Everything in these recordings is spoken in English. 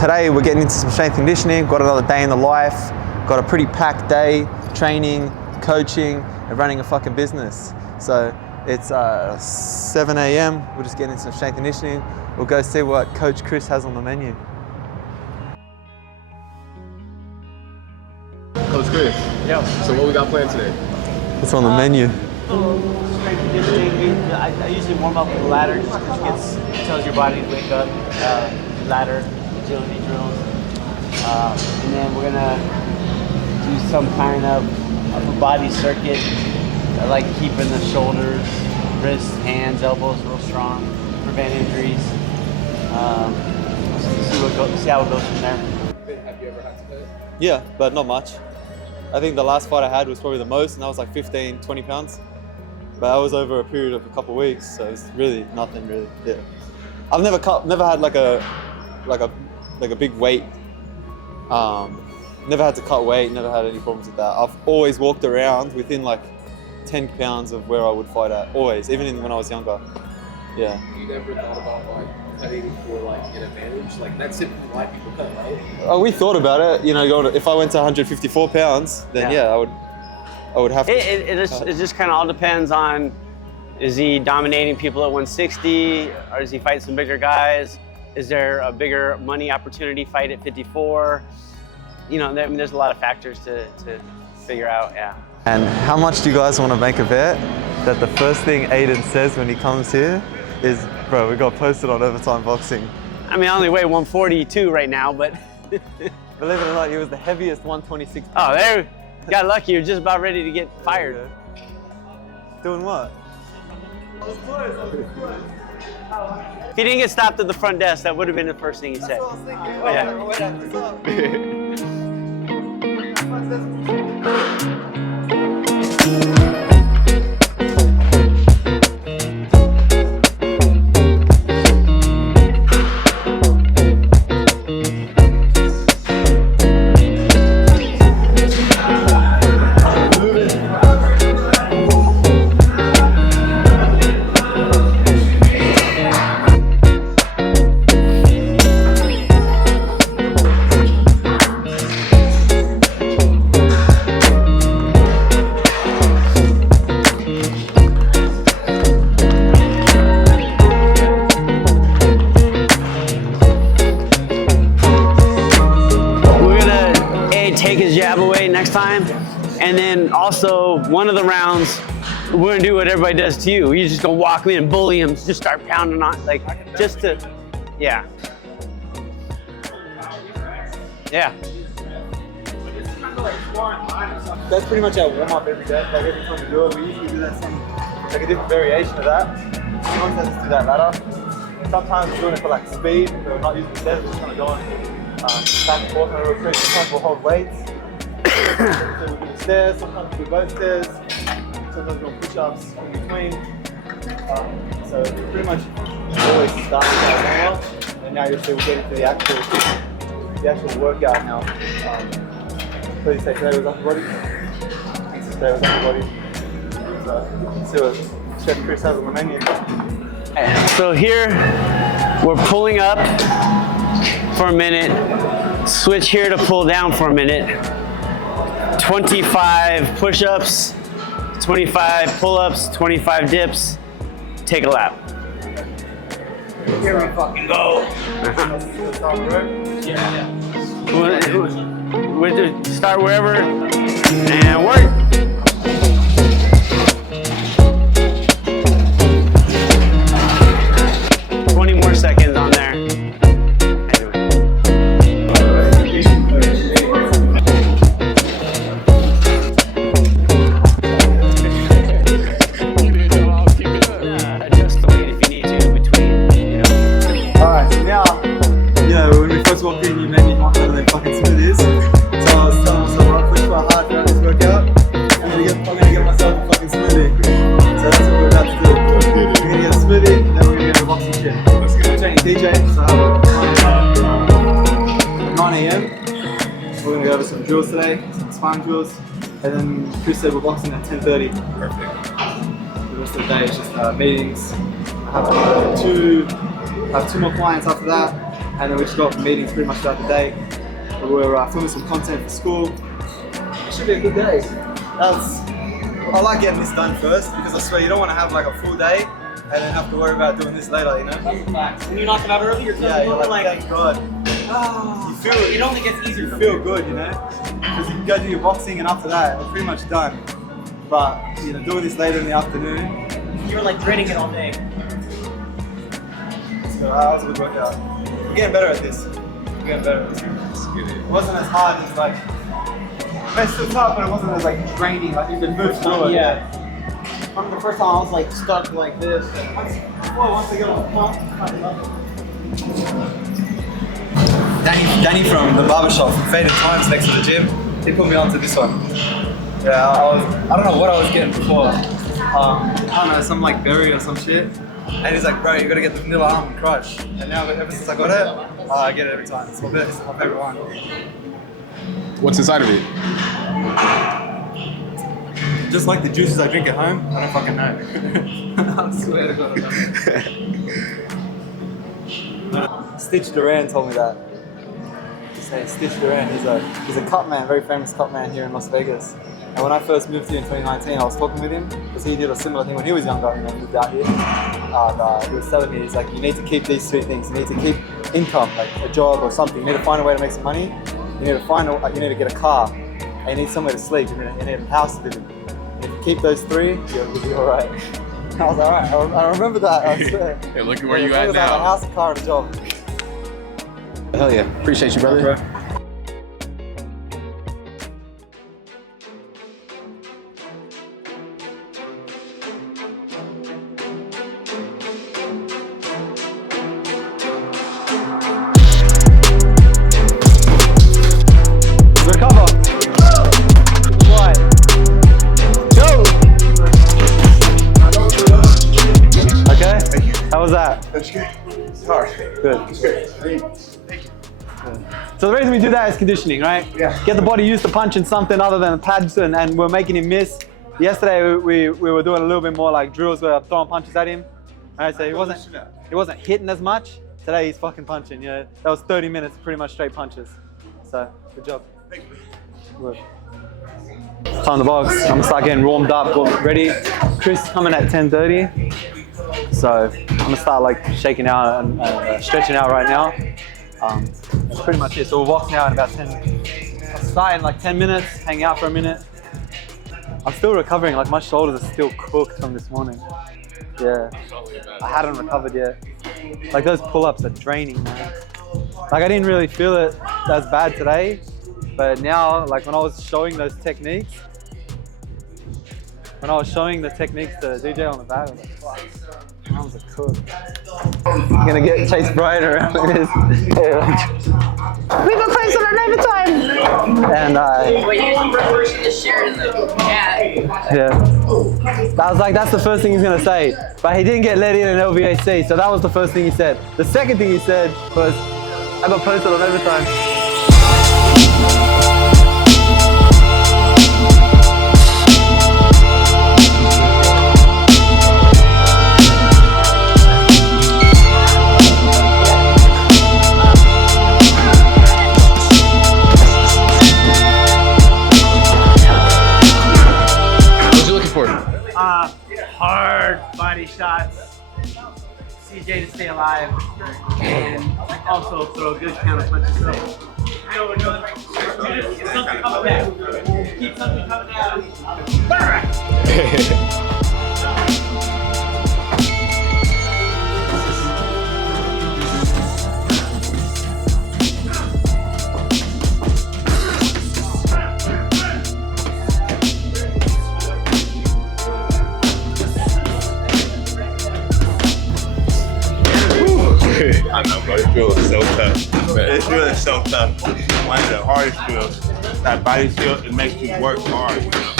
today we're getting into some strength conditioning, got another day in the life, got a pretty packed day, training, coaching, and running a fucking business. So it's 7 a.m, we're just getting into some strength conditioning. We'll go see what Coach Chris has on the menu. Coach Chris. Yeah. So what we got planned today? What's on the menu? Strength conditioning. I usually warm up with a ladder just because it tells your body to wake up. Ladder, agility drills. And then we're gonna do some kind of upper body circuit. I like keeping the shoulders, wrists, hands, elbows real strong, prevent injuries. See how it goes from there. Have you ever had to cut? Yeah, but not much. I think the last fight I had was probably the most, and that was like 15, 20 pounds. But that was over a period of a couple of weeks, so it's really nothing really. Yeah, I've never had like a big weight. Never had to cut weight. Never had any problems with that. I've always walked around within like 10 pounds of where I would fight at. Always, even when I was younger. Yeah. You never thought about like cutting for like an advantage? Like that's typically why people cut, right? Oh, we thought about it. You know, if I went to 154 pounds, then yeah, I would have to. It just kind of all depends on, is he dominating people at 160, or does he fight some bigger guys? Is there a bigger money opportunity fight at 54? You know, there's a lot of factors to figure out. Yeah. And how much do you guys want to make a bet that the first thing Aiden says when he comes here is, bro, we got posted on Overtime Boxing? I mean, I only weigh 142 right now, but believe it or not, he was the heaviest 126 pounds. Oh, there, got lucky. You're just about ready to get fired. Doing what? If he didn't get stopped at the front desk, that would have been the first thing he said. Take his jab away next time, and then also one of the rounds we're gonna do what everybody does to you. You just gonna walk in and bully him, just start pounding on, like, just to, yeah. That's pretty much our warm up every day. Like every time we do it, we usually do that like a different variation of that. We always have to do that ladder. Sometimes we're doing it for like speed, so we're not using the stairs, we're just kind of going back and forth real quick. Sometimes we'll hold weights. So we'll do the stairs, sometimes we'll do both stairs. Sometimes we'll push-ups in between. So we pretty much always start with our warm up, and now you'll see we're getting to the actual workout now. Please say today was upper body. Today was upper body. So let's see what Chef Chris has on the menu. So here we're pulling up for a minute, switch here to pull down for a minute. 25 push-ups, 25 pull-ups, 25 dips, take a lap. Here we fucking go. We'll start wherever and work. Seconds on there. Adjust the weight if you need to in between. You know. Alright, so now, when we first walked in, you made me want one of them fucking smoothies. So I was telling myself, I'll push quite hard throughout this workout. I'm gonna get myself a fucking smoothie. So that's what we're about to do. We're gonna get a smoothie, and then we're gonna get a boxing shit. Training DJ, so at 9 a.m. We're going to go over some drills today, some sparring drills, and then Chris said we're boxing at 10:30. Perfect. The rest of the day is just meetings. I have two more clients after that, and then we just got meetings pretty much throughout the day. We're filming some content for school. It should be a good day. I like getting this done first because I swear you don't want to have like a full day and then have to worry about doing this later, you know? When you knock it out early, you're you're like, thank God. You feel it only gets easier. You feel good, you know? Because you can go do your boxing and after that, it's pretty much done. But, you know, doing this later in the afternoon. You're like dreading it all day. So that was a good workout. We're getting better at this. We're getting better at this. It wasn't as hard as like, it's still tough, but it wasn't as like draining, like you could move through it. Yeah. I remember the first time I was like stuck like this. Once I get on the pump, Danny from the barbershop from Faded Times next to the gym, he put me onto this one. Yeah, I don't know what I was getting before. I don't know, some like berry or some shit. And he's like, bro, you gotta get the vanilla almond crush. And now ever since I got it, I get it every time. It's my favorite one. What's inside of it? Just like the juices I drink at home, I don't fucking know. I swear to God I don't know. Stitch Duran told me that. Stitch Duran, he's a cut man, very famous cut man here in Las Vegas. And when I first moved here in 2019, I was talking with him because he did a similar thing when he was younger, you know, moved out here. And he was telling me, he's like, you need to keep these three things. You need to keep income, like a job or something. You need to find a way to make some money. You need to get a car. And you need somewhere to sleep. You need a house to live in. And if you keep those three, you'll be all right. I was all right. I remember that, I swear. Hey, look at where you at now. I have a house, a car, and a job. Hell yeah. Appreciate you, brother. Bro. How was that? That's good. It's hard. Good. It's good. So the reason we do that is conditioning, right? Yeah. Get the body used to punching something other than pads and we're making him miss. Yesterday we were doing a little bit more like drills where I'm throwing punches at him. Alright, so he wasn't hitting as much. Today he's fucking punching, yeah. That was 30 minutes, pretty much straight punches. So, good job. Thank you. Good. Time to box. I'm gonna start getting warmed up, ready. Chris coming at 10:30. So I'm gonna start like shaking out and stretching out right now. That's pretty much it. So we'll box now in about 10. I'll start in like 10 minutes, hang out for a minute. I'm still recovering, like my shoulders are still cooked from this morning. Yeah, I hadn't recovered yet. Like those pull-ups are draining, man. Like I didn't really feel it as bad today, but now, like when I was showing those techniques, when I was showing the techniques to DJ on the bag, I was like, fuck. That was a cook. I'm gonna get Chase Bryant around like this. We go play some another time. And But you person to share it in the chat. yeah. I was like, that's the first thing he's gonna say. But he didn't get let in LVAC, so that was the first thing he said. The second thing he said was, I got posted on overtime. Hard body shots, CJ to stay alive, and also throw good counter punches. So, something coming down. Keep something coming down. I know, bro. This drill is so tough. This drill is so tough. One of the hardest drills. That body drill, it makes you work hard, you know?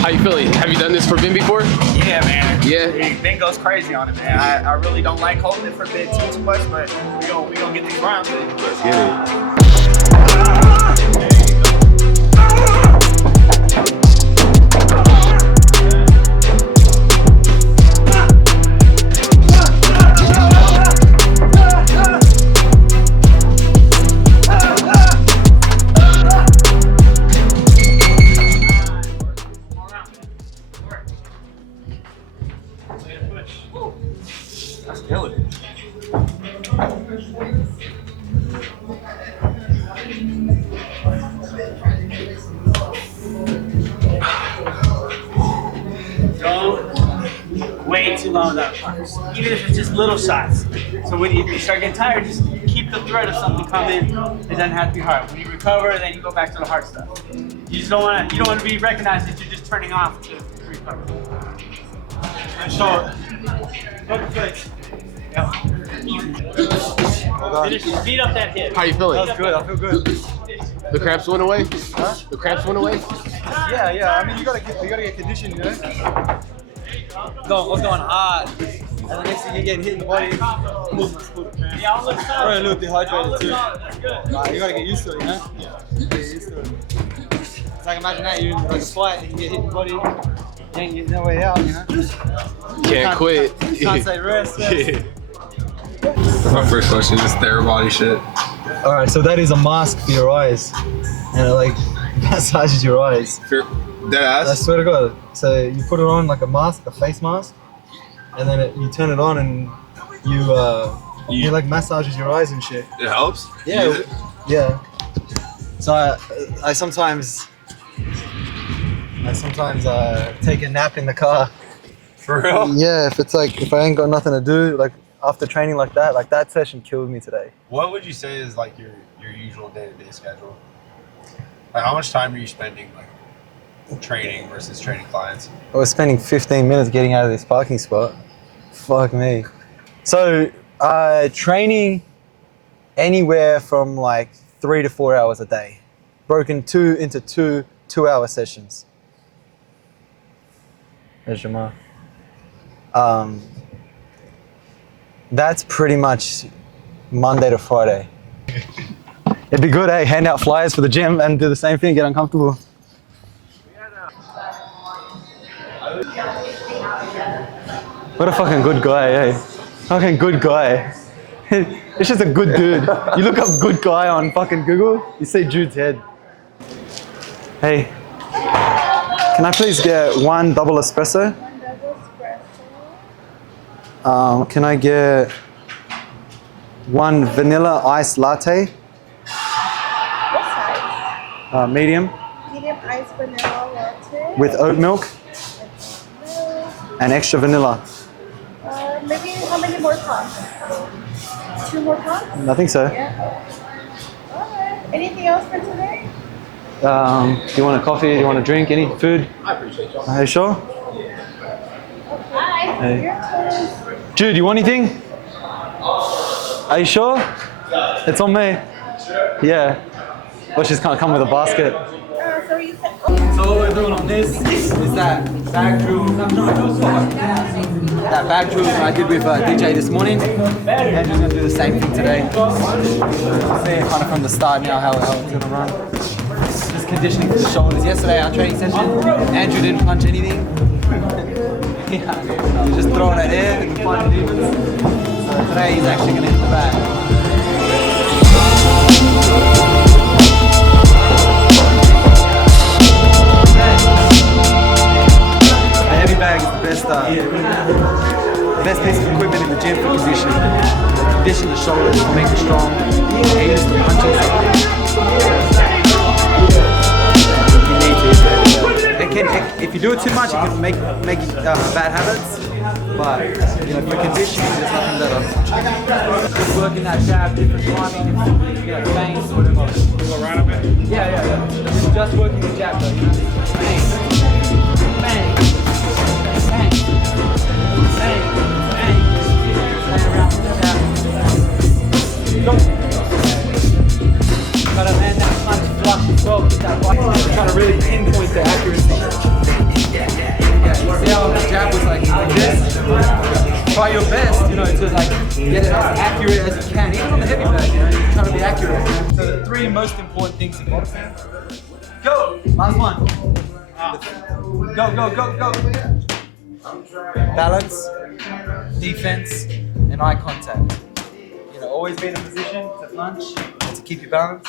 How you feeling? Have you done this for Ben before? Yeah, man. Yeah? Ben goes crazy on it, man. I really don't like holding it for Ben too much, but we gonna get these rounds in. Let's get it. too long without punch. Even if it's just little shots. So when you start getting tired, just keep the threat of something coming. It doesn't have to be hard. When you recover, then you go back to the hard stuff. You just don't want to be recognized that you're just turning off to recover. And so, finish, beat up that hip. How you feeling? That was good. I feel good. The cramps went away? Huh? The cramps went away? Yeah. I mean, you gotta get conditioned, you know. I was going hard, and the next thing you get hit in the body. Yeah, I'll look Probably a little dehydrated too. That's good. Nah, you gotta get used to it, you know. Get used to it. It's like imagine that you're in like a fight and you get hit in the body. You ain't getting no way out, you know. Can't quit. You can't say rest. Yeah. My first question is therapy shit. All right, so that is a mask for your eyes, and it like massages your eyes. Dead I ass? swear to God. So you put it on like a mask, a face mask, and then you turn it on and you like massages your eyes and shit. It helps? Yeah, yeah. So I sometimes take a nap in the car. For real? Yeah, if I ain't got nothing to do, like after training like that session killed me today. What would you say is like your usual day-to-day schedule? Like how much time are you spending like training versus training clients? I was spending 15 minutes getting out of this parking spot. Fuck me. So training anywhere from like 3 to 4 hours a day, broken into two 2-hour sessions. There's Jamar. That's pretty much Monday to Friday. It'd be good, hand out flyers for the gym and do the same thing, get uncomfortable. What a fucking good guy, eh? Fucking good guy. It's just a good dude. You look up good guy on fucking Google, you see Jude's head. Hey, can I please get one double espresso? Can I get one vanilla iced latte? Medium. Medium iced vanilla latte. With oat milk and extra vanilla. Maybe how many more cups? 2 more cups? I think so. Yeah. Alright. Anything else for today? Do you want a coffee? Do you want a drink? Any food? I appreciate y'all. Are you sure? Hi. Hey. Your turn. Jude, you want anything? Are you sure? It's on me. Yeah. Well, she's can't come with a basket. So you said. So what we're doing on this is that back drill. That back drill I did with DJ this morning. And just gonna do the same thing today. See kind of from the start now how it's gonna run. Just conditioning for the shoulders. Yesterday our training session, Andrew didn't punch anything. Yeah, he's just throwing it in and punching demons. So today he's actually gonna hit the bag. A heavy bag is the best piece of equipment in the gym for conditioning. Condition the shoulders, make it strong. Use the punches. You need to. If you do it too much, it can make bad habits. But for conditioning, there's nothing better. Just working that jab, different timing, different feints, whatever. Go right up it? Yeah. Just working the jab though, Bang. Bang. Bang. Bang. Bang. Play around with the jab. Go. Gotta land that punch flush as well with that right. Trying to really pinpoint the accuracy. Yeah, you see how the jab was like this? Try your best, to like get it as accurate as you can. Even on the heavy bag, you're trying to be accurate. So the 3 most important things in boxing. Go! Last one. Go. Balance, defense, and eye contact. Always be in a position to punch and to keep your balance.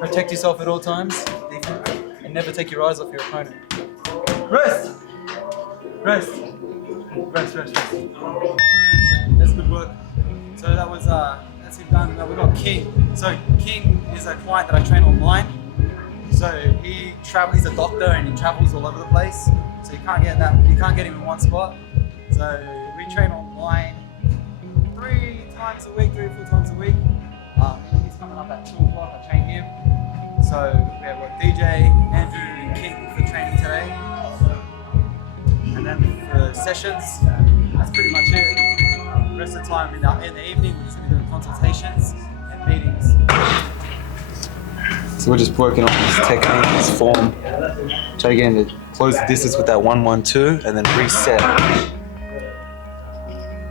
Protect yourself at all times, defense, and never take your eyes off your opponent. Rest. That's good work. So that was that's him done. Now we've got King. So King is a client that I train online. So he's a doctor and he travels all over the place. So you can't get him in one spot. So we train online 3 times a week, 3 or 4 times a week. He's coming up at 2 o'clock, I train him. So we have got DJ, Andrew and King for training today. And then for sessions, that's pretty much it. The rest of the time in the evening, we're just going to be doing consultations and meetings. So we're just working on this technique, this form. Try to get him to close the distance with that 1-1-2 and then reset.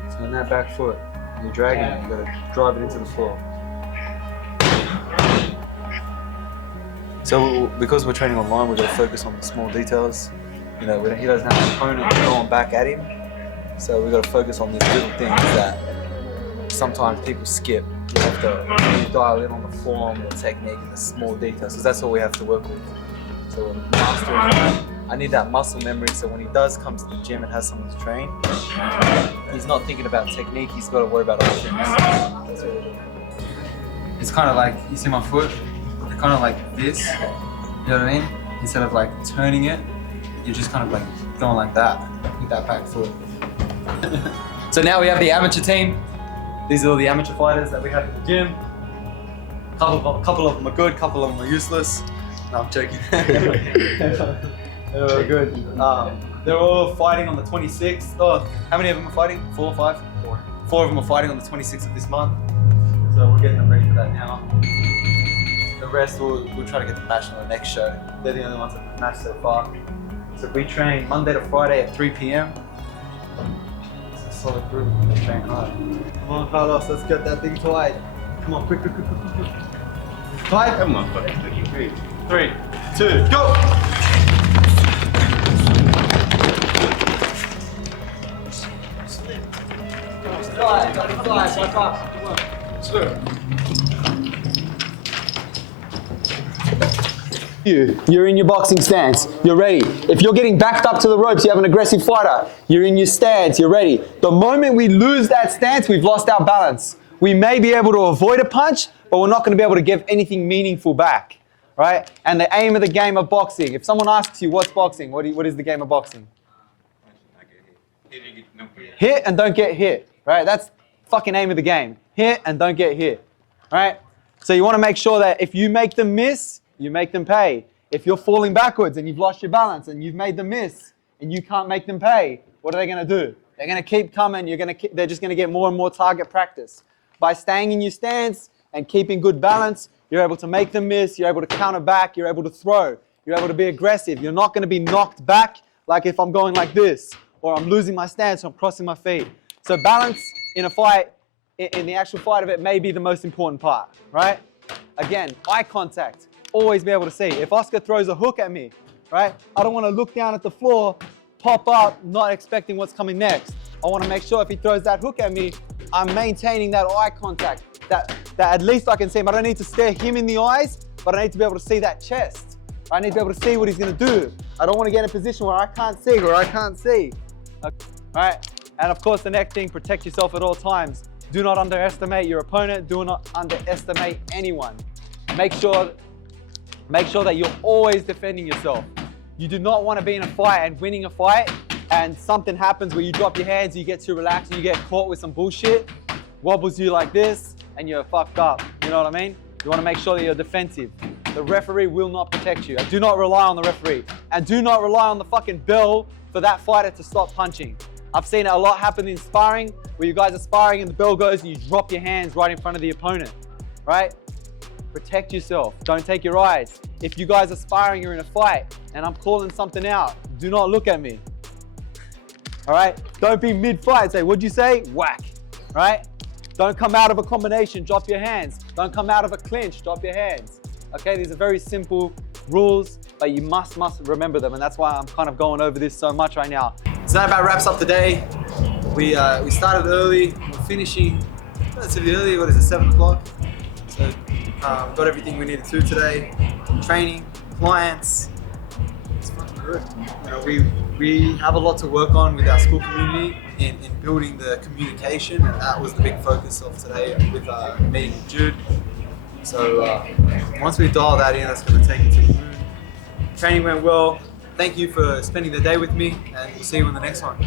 So on that back foot, you're dragging it, you gotta drive it into the floor. So because we're training online, we've got to focus on the small details. You know, he doesn't have an opponent going back at him. So we've got to focus on these little things that sometimes people skip. You have to dial in on the form, the technique, and the small details, because that's all we have to work with. So we're mastering that. I need that muscle memory, so when he does come to the gym and has someone to train, he's not thinking about technique, he's got to worry about other things. So it's kind of like, you see my foot? They're kind of like this, you know what I mean? Instead of like turning it, you're just kind of like going like that, with that back foot. So now we have the amateur team. These are all the amateur fighters that we have in the gym. A couple of them are good, a couple of them are useless. No, I'm joking. They're all good. They're all fighting on the 26th. Oh, how many of them are fighting? 4 or 5? 4. 4 of them are fighting on the 26th of this month. So we're getting them ready for that now. The rest we'll try to get them matched on the next show. They're the only ones that have matched so far. So we train Monday to Friday at 3 p.m. Solid group. They train hard. Come on, Carlos, let's get that thing tight. Come on, quick. Tight? Come on, fucking 3. 3, 2, go! You're in your boxing stance, you're ready. If you're getting backed up to the ropes, you have an aggressive fighter, you're in your stance, you're ready. The moment we lose that stance, we've lost our balance. We may be able to avoid a punch, but we're not going to be able to give anything meaningful back, right? And the aim of the game of boxing, if someone asks you what's boxing, what is the game of boxing? Hit and don't get hit, right? That's fucking aim of the game. Hit and don't get hit, right? So you want to make sure that if you make them miss, you make them pay. If you're falling backwards and you've lost your balance and you've made them miss and you can't make them pay, what are they going to do? They're going to keep coming. They're just going to get more and more target practice. By staying in your stance and keeping good balance, you're able to make them miss. You're able to counter back. You're able to throw. You're able to be aggressive. You're not going to be knocked back like if I'm going like this or I'm losing my stance or I'm crossing my feet. So balance in a fight, in the actual fight of it, may be the most important part, right? Again, eye contact. Always be able to see. If Oscar throws a hook at me, right? I don't want to look down at the floor, pop up, not expecting what's coming next. I want to make sure if he throws that hook at me, I'm maintaining that eye contact. That at least I can see him. I don't need to stare him in the eyes, but I need to be able to see that chest. I need to be able to see what he's going to do. I don't want to get in a position where I can't see or I can't see. Okay. Right? And of course, the next thing, protect yourself at all times. Do not underestimate your opponent. Do not underestimate anyone. Make sure that you're always defending yourself. You do not want to be in a fight and winning a fight and something happens where you drop your hands, you get too relaxed, and you get caught with some bullshit, wobbles you like this, and you're fucked up. You know what I mean? You want to make sure that you're defensive. The referee will not protect you. And do not rely on the referee. And do not rely on the fucking bell for that fighter to stop punching. I've seen it a lot happen in sparring, where you guys are sparring and the bell goes and you drop your hands right in front of the opponent, right? Protect yourself. Don't take your eyes. If you guys are sparring, you're in a fight, and I'm calling something out, do not look at me. All right? Don't be mid-fight. Say, what'd you say? Whack. Right? Don't come out of a combination. Drop your hands. Don't come out of a clinch. Drop your hands. Okay? These are very simple rules, but you must remember them, and that's why I'm kind of going over this so much right now. So that about wraps up the day. We started early. We're finishing relatively early. What is it? 7 o'clock. So got everything we needed to today. Training, clients. It's fucking good. You know, we have a lot to work on with our school community in building the communication, and that was the big focus of today with meeting with Jude. So once we dial that in, that's going to take it to the moon. Training went well. Thank you for spending the day with me, and we'll see you in the next one.